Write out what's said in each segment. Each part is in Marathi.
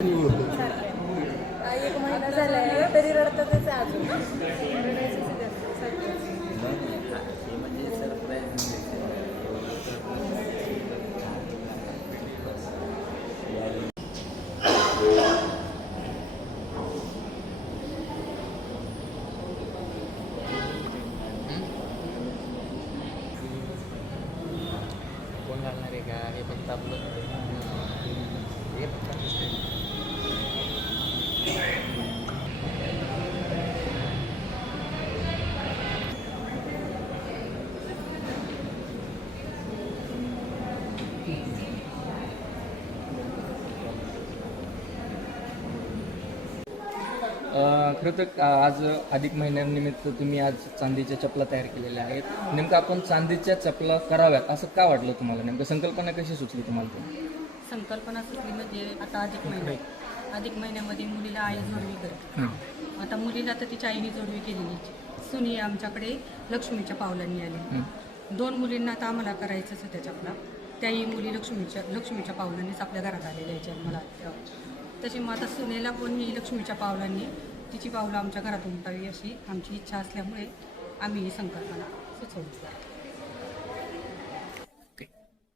एक महिना झालाय तरी रडतातच अजून. कोण घालणार आहे का हे फक्त आपलं हे फक्त खरं तर आज अधिक महिन्यानिमित्त तुम्ही आज चांदीच्या चपला तयार केलेल्या आहेत. नेमकं आपण चांदीच्या चपला कराव्यात असं का वाटलं तुम्हाला? नेमकं संकल्पना कशी सुचली तुम्हाला ती? संकल्पना सुचली म्हणजे आता अधिक महिन्यामध्ये मुलीला आई जोडवी करते. आता मुलीला तर तिच्या आईने जोडवी केलेली. सुनी आमच्याकडे लक्ष्मीच्या पावलांनी आली. 2 मुलींना आता आम्हाला करायचंच होतं चपला. त्याही मुली लक्ष्मीच्या पावलांनीच आपल्या घरात आलेल्या आहेत जन्माला. तशी मग आता सुनेला पण मी लक्ष्मीच्या पावलांनी तिची पावलं आमच्या घरात उमटावी अशी आमची इच्छा असल्यामुळे आम्ही ही संकल्पना सुचवली.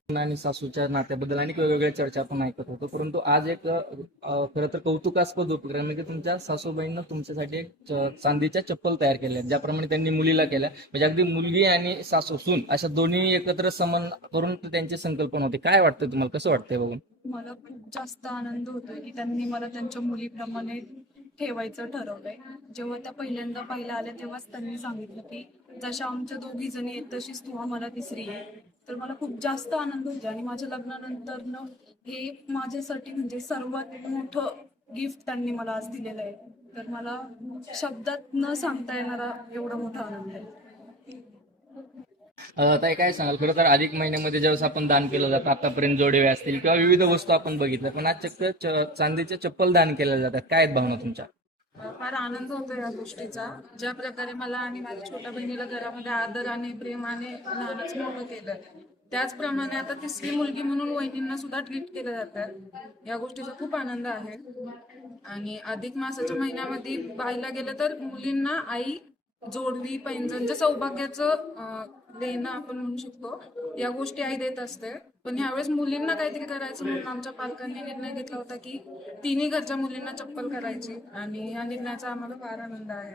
आणि सासूच्या नात्याबद्दल आणि वेगवेगळ्या चर्चा आपण ऐकत होतो, परंतु आज एक खरं तर कौतुकास्पद उपक्रम म्हणजे तुमच्या सासूबाईंना तुमच्यासाठी एक चांदीच्या चप्पल तयार केल्या, ज्याप्रमाणे त्यांनी मुलीला केल्या. म्हणजे अगदी मुलगी आणि सासू सून अशा दोन्ही एकत्र समन करून त्यांची संकल्पना होती. काय वाटतं तुम्हाला, कसं वाटतंय बघून? मला खूप जास्त आनंद होतोय की त्यांनी मला त्यांच्या मुलीप्रमाणे ठेवायचं ठरवलंय. जेव्हा त्या पहिल्यांदा पहिल्या आल्या तेव्हाच त्यांनी सांगितलं की जशा आमच्या 2 जणी आहेत तशीच तू आम्हाला तिसरी आहे. तर मला खूप जास्त आनंद होतो आणि माझ्या लग्नानंतरनं हे माझ्यासाठी म्हणजे सर्वात मोठं गिफ्ट त्यांनी मला आज दिलेलं आहे. तर मला शब्दात न सांगता येणारा एवढा मोठा आनंद आहे. ताई काय सांगाल? खरं तर अधिक महिन्यामध्ये ज्यावेळेस आपण दान केलं जातं, आतापर्यंत जोडवे असतील किंवा विविध वस्तू आपण बघितल्या, पण आज चक्क चांदीच्या चप्पल दान केल्या जातात. काय आहेत भावना तुमच्या? फार आनंद होतो या गोष्टीचा. ज्या प्रकारे मला आणि माझ्या छोट्या बहिणीला घरामध्ये आदराने प्रेमाने लहानच मोठं केलं, त्याचप्रमाणे आता तिसरी मुलगी म्हणून वहिनींना सुद्धा ट्रीट केलं जातं. या गोष्टीचा खूप आनंद आहे. आणि अधिक मासाच्या महिन्यामध्ये पाहायला गेलं तर मुलींना आई जोडवी पैंजण जे सौभाग्याचं देणं आपण म्हणू शकतो, या गोष्टी आई देत असते. पण ह्यावेळेस मुलींना काहीतरी करायचं म्हणून आमच्या पालकांनी निर्णय घेतला होता की तिन्ही घरच्या मुलींना चप्पल करायची आणि या निर्णयाचा आम्हाला फार आनंद आहे.